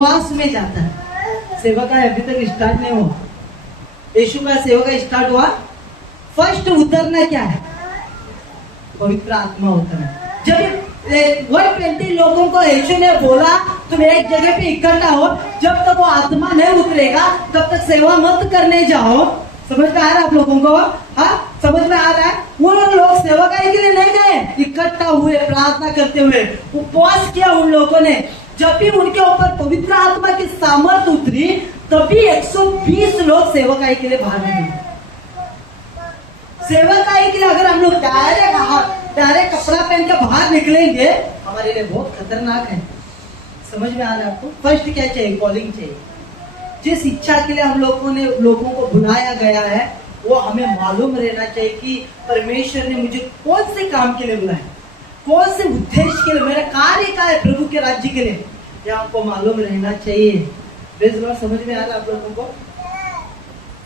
पास में जाता है। सेवा का अभी तक स्टार्ट नहीं हुआ। यीशु का सेवा का स्टार्ट हुआ, फर्स्ट उतरना क्या है? पवित्र आत्मा उतरना। जब 120 लोगों को यीशु ने बोला तुम एक जगह पे इकट्ठा हो, जब तक वो आत्मा नहीं उतरेगा तब तक सेवा मत करने जाओ। समझ में आ रहा है आप लोगों को? हाँ, समझ में आ रहा है? वो लोग सेवा के लिए नहीं गए, इकट्ठा हुए, प्रार्थना करते हुए उपवास किया उन लोगों ने। जब भी उनके ऊपर पवित्र आत्मा की सामर्थ्य उतरी तभी 120 लोग सेवकाई के लिए बाहर निकले। सेवकाई के लिए अगर हम लोग डायरेक्ट कपड़ा पहन के बाहर निकलेंगे हमारे लिए बहुत खतरनाक है। समझ में आ रहा है आपको? फर्स्ट क्या चाहिए? कॉलिंग चाहिए। जिस इच्छा के लिए हम लोगों को बुलाया गया है वो हमें मालूम रहना चाहिए कि परमेश्वर ने मुझे कौन से काम के लिए बुलाया, कौन से उद्देश्य के लिए, मेरा कार्य क्या है प्रभु के राज्य के लिए, यह आपको मालूम रहना चाहिए। समझ में आ रहा है आप लोगों को?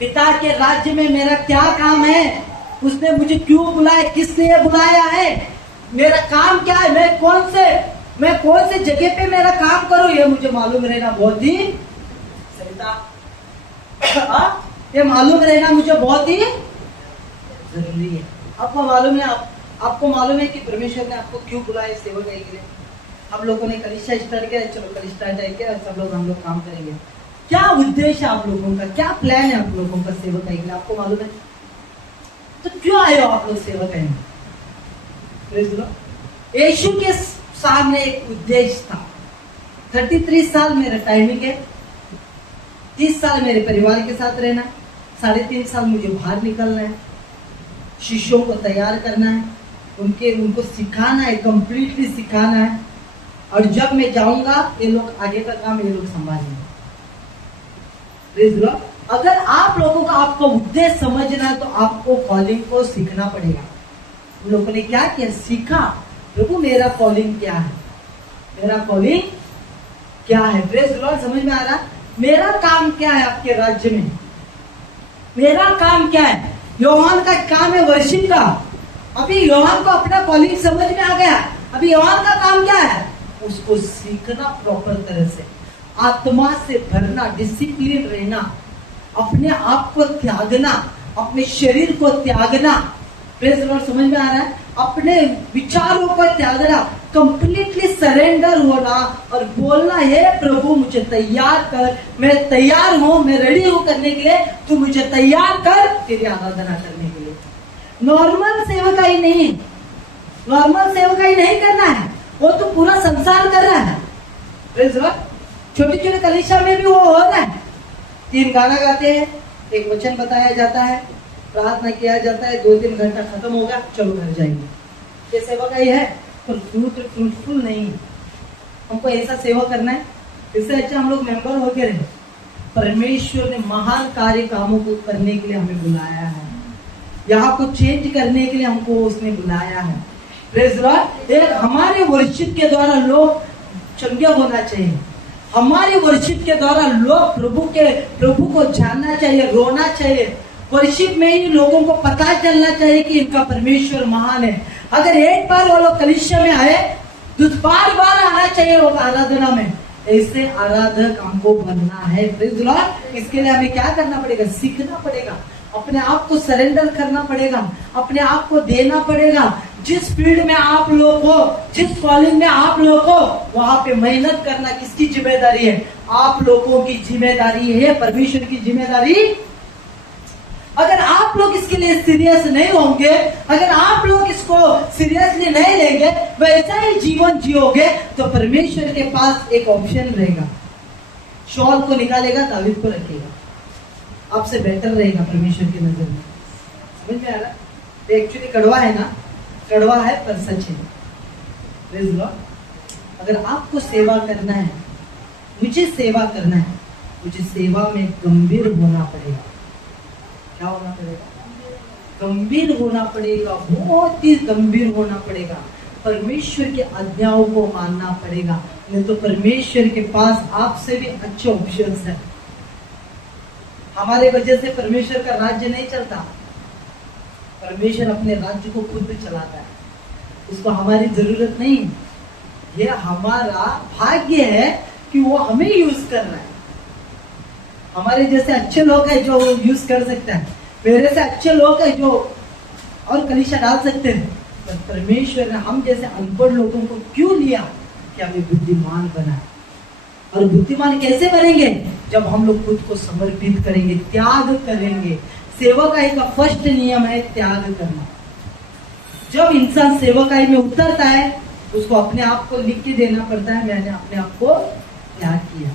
पिता के राज्य में मेरा क्या काम है, उसने मुझे क्यों बुलाया, किस लिए बुलाया है, मेरा काम क्या है, मैं कौन से जगह पे मेरा काम करूं, ये मुझे मालूम रहना बहुत ही ये मालूम रहना मुझे बहुत ही जरूरी है। आपको मालूम है, आपको मालूम है कि परमेश्वर ने आपको क्यों बुलाया सेवा के लिए? हम लोगों ने कलिशा स्टार्ट किया, चलो कलिशा किया, सब लोग हम लोग काम करेंगे। क्या उद्देश्य आप लोगों का, क्या प्लान है आप लोगों का सेवा के लिए? आपको मालूम है? तो क्यों आए हो आप लोग सेवा करने? यीशु के सामने एक उद्देश्य था। 33 साल मेरा टाइमिंग है, 30 साल मेरे परिवार के साथ रहना, 3.5 साल मुझे बाहर निकलना है, शिष्यों को तैयार करना है, उनको सिखाना है, कंप्लीटली सिखाना है। और जब मैं जाऊंगा ये लोग आगे का काम ये लोग संभालेंगे। अगर आप लोगों का आपको उद्देश्य समझना है तो आपको कॉलिंग को सीखना पड़ेगा। उन लोगों ने क्या किया? सीखा, प्रभु मेरा कॉलिंग क्या है, मेरा कॉलिंग क्या है। प्रेज लॉर्ड, समझ में आ रहा? मेरा काम क्या है आपके राज्य में, मेरा काम क्या है? योहान का काम है वर्शिप का। अभी योहान को अपना कॉलिंग समझ में आ गया। अभी योहान का काम क्या है? उसको सीखना प्रॉपर तरह से, आत्मा से भरना, डिसिप्लिन रहना, अपने आप को त्यागना, अपने शरीर को त्यागना। प्रेज लॉर्ड, समझ में आ रहा है? अपने विचारों को त्यागना, कंप्लीटली सरेंडर होना और बोलना, हे प्रभु मुझे तैयार कर, मैं तैयार हूं, मैं रेडी हूं करने के लिए, तू मुझे तैयार कर तेरी आराधना करने के लिए। नॉर्मल सेवकाई नहीं, नॉर्मल सेवकाई नहीं करना है, वो तो पूरा संसार कर रहा है। छोटे छोटे कलीसिया में भी वो हो रहा है। 3 गाना गाते हैं, एक वचन बताया जाता है, प्रार्थना किया जाता है, 2-3 घंटा खत्म होगा, चलो घर जाएंगे। ये सेवकाई है पर फ्रूटफुल नहीं। हमको ऐसा सेवा करना है, इससे अच्छा हम लोग मेंबर होके रहे। परमेश्वर ने महान कार्य कामों को करने के लिए हमें बुलाया है, यहाँ को चेंज करने के लिए हमको उसने बुलाया है। प्रेज़ लॉर्ड, एक हमारे वर्शिप के द्वारा लोग चंगे होना चाहिए, हमारे वर्शिप के द्वारा लोग प्रभु को जानना चाहिए, रोना चाहिए। वर्शिप में ही लोगों को पता चलना चाहिए कि इनका परमेश्वर महान है। अगर एक बार वो लोग कलीसिया में आए तो बार बार आना चाहिए वो आराधना में। ऐसे आराधक हमको बनना है। प्रेज़ लॉर्ड, इसके लिए हमें क्या करना पड़ेगा? सीखना पड़ेगा, अपने आप को सरेंडर करना पड़ेगा, अपने आप को देना पड़ेगा। जिस फील्ड में आप लोग हो, जिस कॉलिंग में आप लोग हो, वहां पे मेहनत करना किसकी जिम्मेदारी है? आप लोगों की जिम्मेदारी है, परमेश्वर की जिम्मेदारी। अगर आप लोग इसके लिए सीरियस नहीं होंगे, अगर आप लोग इसको सीरियसली नहीं लेंगे, वैसा ही जीवन जियोगे, तो परमेश्वर के पास एक ऑप्शन रहेगा, शॉल को निकालेगा, दावीद को रखेगा, आपसे बेटर रहेगा परमेश्वर की नजर में। समझ में आ रहा? एक्चुअली कड़वा है ना, कड़वा है पर सच है। प्रेज़ लॉर्ड, अगर आपको सेवा करना है, मुझे सेवा करना है, मुझे सेवा में गंभीर होना पड़ेगा। क्या होना पड़ेगा? गंभीर होना पड़ेगा, बहुत ही गंभीर होना पड़ेगा। परमेश्वर की आज्ञाओं को मानना पड़ेगा, नहीं तो परमेश्वर के पास आपसे भी अच्छे ऑप्शंस है। हमारे वजह से परमेश्वर का राज्य नहीं चलता, परमेश्वर अपने राज्य को खुद चलाता है, उसको हमारी जरूरत नहीं। ये हमारा भाग्य है कि वो हमें यूज कर रहा है। हमारे जैसे अच्छे लोग हैं जो यूज कर सकते हैं, मेरे से अच्छे लोग हैं जो और कलीसिया डाल सकते हैं, पर परमेश्वर ने हम जैसे अनपढ़ लोगों को क्यों लिया कि हमें बुद्धिमान बनाए। और बुद्धिमान कैसे बनेंगे? जब हम लोग खुद को समर्पित करेंगे, त्याग करेंगे। सेवकाई का फर्स्ट नियम है त्याग करना। जब इंसान सेवकाई में उतरता है, उसको अपने आप को लिख के देना पड़ता है, मैंने अपने आप को त्याग किया।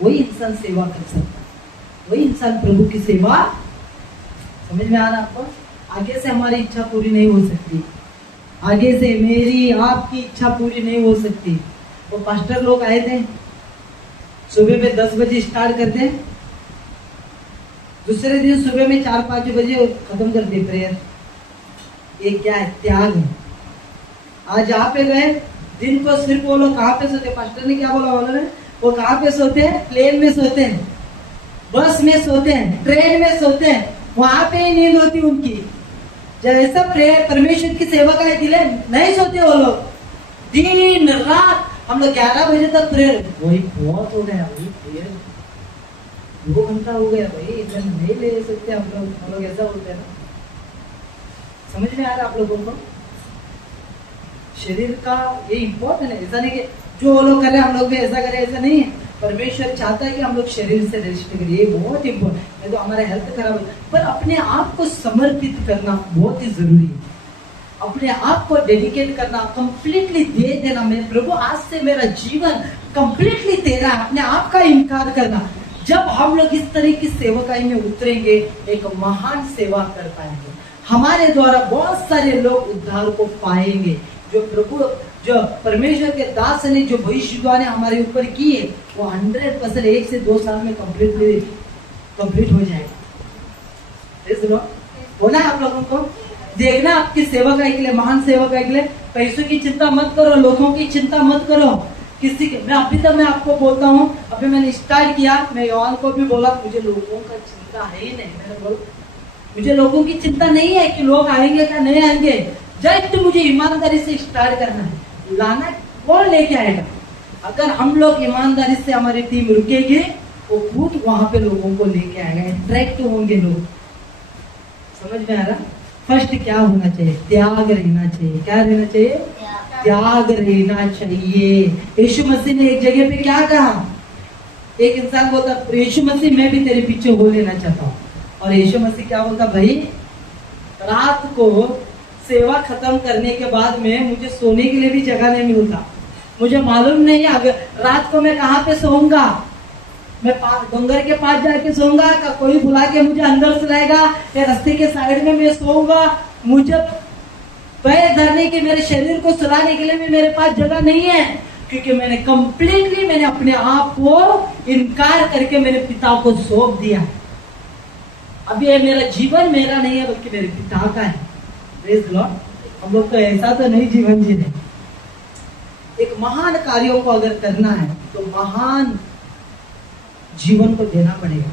वही इंसान सेवा कर सकता है, वही इंसान प्रभु की सेवा। समझ में आ रहा आपको? आगे से हमारी इच्छा पूरी नहीं हो सकती, आगे से मेरी आपकी इच्छा पूरी नहीं हो सकती। वो पास्टर लोग आए थे, सुबह में 10 बजे स्टार्ट करते, दूसरे दिन सुबह में 4-5 बजे खत्म कर दे प्रेयर। ये क्या है? त्याग है। आज यहाँ पे गए, दिन को सिर्फ वो लोग कहाँ पे सोते? पास्टर ने क्या बोला उन्होंने? वो कहाँ पे सोते हैं? प्लेन में सोते हैं, बस में सोते हैं, ट्रेन में सोते हैं, वहां पे ही नींद होती उनकी। जैसा प्रेयर परमेश्वर की सेवा का के लिए नहीं सोते वो लोग, दिन रात। हम लोग 11 बजे तक प्रेयर, वही बहुत हो गया, वही प्रेयर 2 घंटा हो गया भाई, इतना नहीं ले सकते हम लोग ऐसा बोलते हैं ना। समझ में आ रहा आप लोगों को? शरीर का ये इम्पोर्टेंट है। ऐसा नहीं कि जो वो लोग कर रहे हैं हम लोग भी ऐसा करें, ऐसा नहीं है। परमेश्वर चाहता है कि हम लोग शरीर से रेस्ट करें, ये बहुत इम्पोर्टेंट है। तो हमारा हेल्थ खराब है, पर अपने आप को समर्पित करना बहुत ही जरूरी है। अपने आप को डेडिकेट करना, कंप्लीटली दे देना। मैं प्रभु आज से मेरा जीवन कंप्लीटली तेरा, अपने आप का इनकार करना। जब हम लोग इस तरह की सेवकाई में उतरेंगे, एक महान सेवा कर पाएंगे। हमारे द्वारा बहुत सारे लोग उद्धार को पाएंगे। जो प्रभु, जो परमेश्वर के दास ने जो भविष्यवाणी हमारे ऊपर की है, वो 100% 1 से 2 साल में कंप्लीट हो जाएगा। बोला आप लोगों को देखना, आपकी सेवकाई के लिए, महान सेवकाई के लिए पैसों की चिंता मत करो, लोगों की चिंता मत करो, किसी के। मैं अभी तक मैं आपको बोलता हूँ, अभी मैंने स्टार्ट किया, मैं यौन को भी बोला मुझे लोगों का चिंता है ही नहीं। मैंने बोला मुझे लोगों की चिंता नहीं है कि लोग आएंगे क्या नहीं आएंगे, जस्ट मुझे ईमानदारी से स्टार्ट करना है। लाना कौन लेके आएगा? अगर हम लोग ईमानदारी से हमारी टीम रुकेगी, वो खुद वहां पे लोगों को लेके आएगा, अट्रैक्ट होंगे लोग। समझ में आ रहा? फर्स्ट क्या होना चाहिए? त्याग रहना चाहिए। क्या रहना चाहिए? त्याग रहना चाहिए। यीशु मसीह ने एक जगह पे क्या कहा? एक इंसान बोलता, यीशु मसीह मैं भी तेरे पीछे हो लेना चाहता हूँ। और यीशु मसीह क्या बोलता? भाई रात को सेवा खत्म करने के बाद में मुझे सोने के लिए भी जगह नहीं मिलता, मुझे मालूम नहीं अगर रात को मैं कहाँ पे सोऊंगा। मैं डोंगर के पास जाके सोऊंगा, कोई बुला के मुझे अंदर सुलाएगा, या रास्ते के साइड में मैं सोऊंगा। मुझे पैर धरने के, मेरे शरीर को सुलाने के लिए भी मेरे पास जगह नहीं है, क्योंकि मैंने कंप्लीटली मैंने अपने आप को इनकार करके मेरे पिता को सौंप दिया। अब ये मेरा जीवन मेरा नहीं है, बल्कि मेरे पिता का है। Praise the Lord. हम लोग तो ऐसा तो नहीं जीवन जी रहे। एक महान कार्यों को अगर करना है तो महान जीवन को देना पड़ेगा।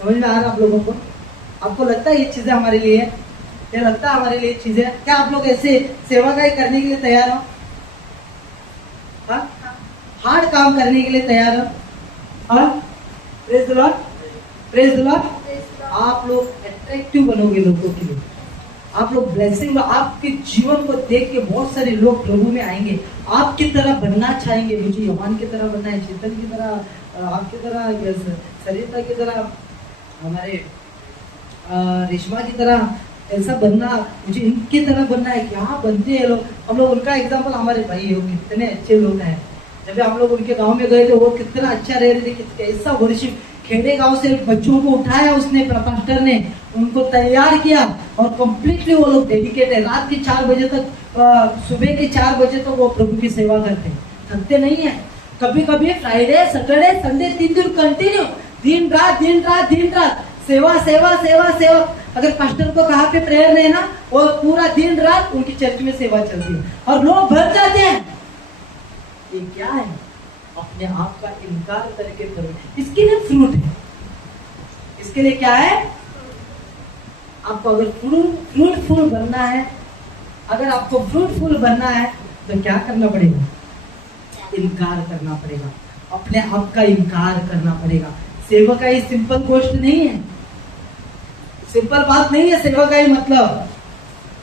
समझ में आ रहा आप लोगों को? आपको लगता है ये चीजें हमारे लिए है? क्या लगता है हमारे लिए चीजें? क्या आप लोग ऐसे सेवाकाई करने के लिए तैयार हो? हार्ड काम करने के लिए तैयार हो? Praise the Lord, praise the Lord. आप लोग अट्रैक्टिव बनोगे लोगों के लिए, आप लोग ब्लेसिंग, आपके जीवन को देख के बहुत सारे लोग प्रभु में आएंगे, आपकी तरह बनना चाहेंगे। मुझे यौहान की तरह बनना है, चेतन की तरह, आपकी तरह, सरिता की तरह, हमारे रेशमा की तरह ऐसा बनना, मुझे इनकी तरह बनना है। क्या बनते हैं लोग? हम लोग उनका एग्जाम्पल, हमारे भाई हो कितने अच्छे लोग हैं। जब हम लोग उनके गांव में गए थे, वो कितना अच्छा रह रहे थे, कैसा वर्शिप। खेड़े गांव से बच्चों को उठाया उसने, पास्टर ने उनको तैयार किया, और कंप्लीटली वो लोग डेडिकेट है। रात के 4 बजे तक, सुबह के 4 बजे तक वो प्रभु की सेवा करते, थकते नहीं है। कभी कभी फ्राइडे, सैटरडे, संडे 3 दिन कंटिन्यू, दिन रात दिन रात दिन रात सेवा सेवा सेवा सेवा। अगर पास्टर को कहा पे प्रेयर नहीं ना, वो पूरा दिन रात उनकी चर्च में सेवा चलती है और लोग भर जाते हैं। ये क्या है? अपने आप का इनकार करके करो। इसके लिए फ्रूट है। इसके लिए क्या है? आपको अगर फ्रूटफुल बनना है, अगर आपको फ्रूटफुल बनना है तो क्या करना पड़ेगा? इनकार करना पड़ेगा, अपने आप का इनकार करना पड़ेगा। सेवकाई सिंपल गोष्ट नहीं है, सिंपल बात नहीं है सेवकाई मतलब।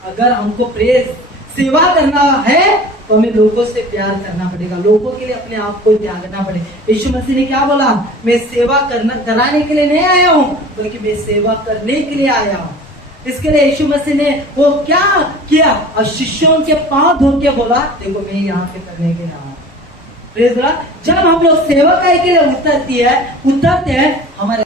अगर हमको प्रेस सेवा करना है तो हमें लोगों से प्यार करना पड़ेगा, लोगों के लिए अपने आप को त्यागना पड़ेगा। यीशु मसीह ने क्या बोला, मैं सेवा कराने के लिए नहीं आया हूं, बल्कि मैं सेवा करने के लिए आया हूं। इसके लिए यीशु मसीह ने वो क्या किया, और शिष्यों के पांव धो के बोला, देखो मैं यहाँ पे करने के लिए आया हूं। जब हम लोग सेवकाई के लिए उतरते हैं हमारे